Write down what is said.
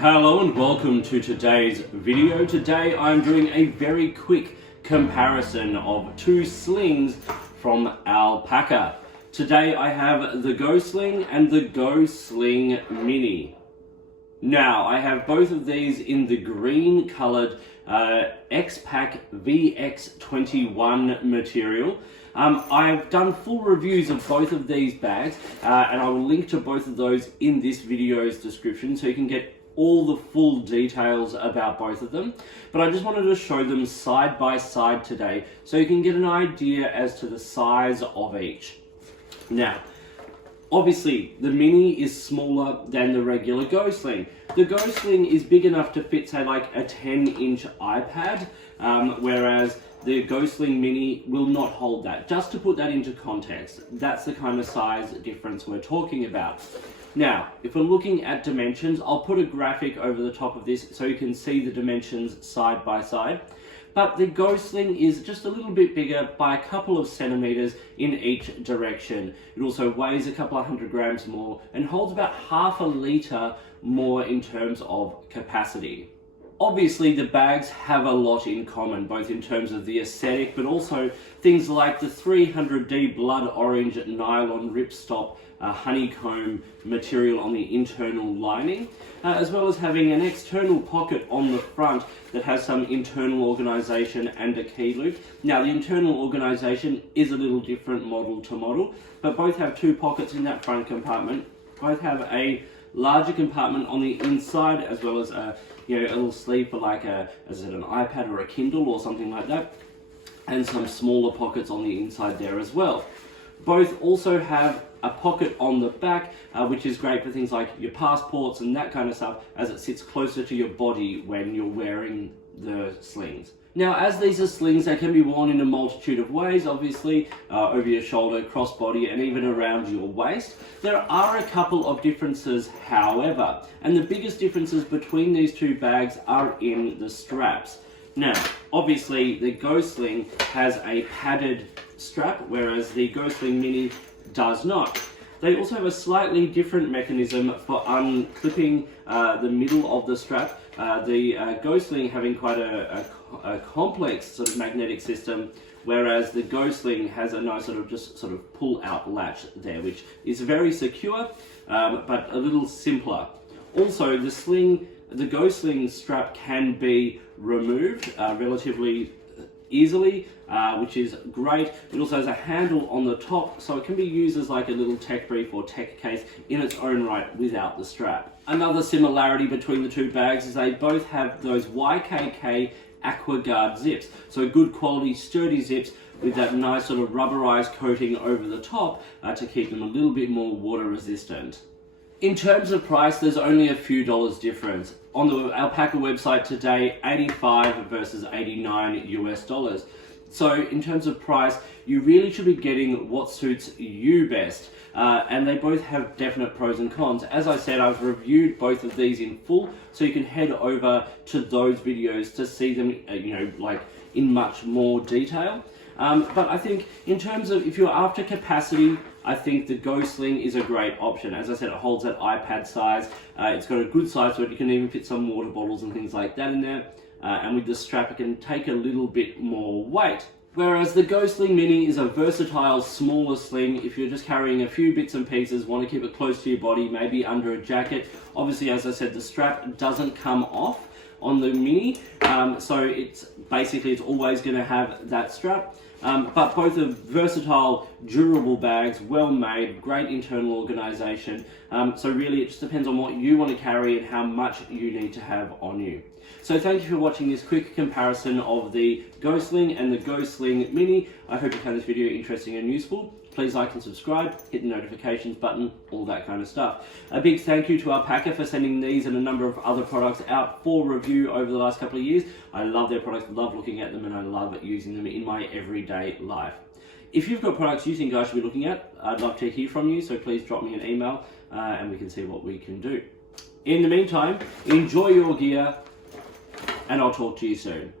Hello and welcome to today's video. Today I'm doing a very quick comparison of two slings from Alpaka. Today I have the Go Sling and the Go Sling Mini. Now I have both of these in the green coloured x-pac VX21 material. I've done full reviews of both of these bags and I will link to both of those in this video's description so you can get all the full details about both of them. But I just wanted to show them side by side today so you can get an idea as to the size of each. Now, obviously, the Mini is smaller than the regular Go Sling. The Go Sling is big enough to fit, say, like a 10-inch iPad, whereas the Go Sling Mini will not hold that. Just to put that into context, that's the kind of size difference we're talking about. Now, if we're looking at dimensions, I'll put a graphic over the top of this so you can see the dimensions side by side. But the Go Sling is just a little bit bigger by a couple of centimeters in each direction. It also weighs a couple of 100 grams more and holds about half a litre more in terms of capacity. Obviously, the bags have a lot in common, both in terms of the aesthetic, but also things like the 300D blood orange nylon ripstop honeycomb material on the internal lining, as well as having an external pocket on the front that has some internal organisation and a key loop. Now, the internal organisation is a little different model to model, but both have two pockets in that front compartment. Both have a larger compartment on the inside, as well as a little sleeve for like an iPad or a Kindle or something like that, and some smaller pockets on the inside there as well. Both also have a pocket on the back, which is great for things like your passports and that kind of stuff, as it sits closer to your body when you're wearing the slings. Now, as these are slings, they can be worn in a multitude of ways, obviously, over your shoulder, crossbody, and even around your waist. There are a couple of differences, however, and the biggest differences between these two bags are in the straps. Now, obviously, the Go Sling has a padded strap, whereas the Go Sling Mini does not. They also have a slightly different mechanism for unclipping the middle of the strap. The Go Sling having quite a complex sort of magnetic system, whereas the Go Sling has a nice sort of pull out latch there, which is very secure, but a little simpler. Also, the Go Sling strap can be removed relatively easily, which is great. It also has a handle on the top, so it can be used as like a little tech brief or tech case in its own right without the strap. Another similarity between the two bags is they both have those YKK AquaGuard zips, so good quality sturdy zips with that nice sort of rubberized coating over the top to keep them a little bit more water resistant. In terms of price, there's only a few dollars difference. On the Alpaka website today, 85 versus 89 US dollars. So in terms of price, you really should be getting what suits you best. And they both have definite pros and cons. As I said, I've reviewed both of these in full, so you can head over to those videos to see them, like in much more detail. But I think in terms of if you're after capacity, I think the Go Sling is a great option. As I said, it holds that iPad size. It's got a good size to it. You can even fit some water bottles and things like that in there. And with the strap, it can take a little bit more weight. Whereas the Go Sling Mini is a versatile, smaller sling. If you're just carrying a few bits and pieces, want to keep it close to your body, maybe under a jacket. Obviously, as I said, the strap doesn't come off on the Mini. So it's always going to have that strap. But both are versatile, durable bags, well made, great internal organisation. So really it just depends on what you want to carry and how much you need to have on you. So thank you for watching this quick comparison of the Go Sling and the Go Sling Mini. I hope you found this video interesting and useful. Please like and subscribe, hit the notifications button, all that kind of stuff. A big thank you to Alpaka for sending these and a number of other products out for review over the last couple of years. I love their products, love looking at them, and I love using them in my everyday life. If you've got products you think I should be looking at, I'd love to hear from you, so please drop me an email and we can see what we can do. In the meantime, enjoy your gear, and I'll talk to you soon.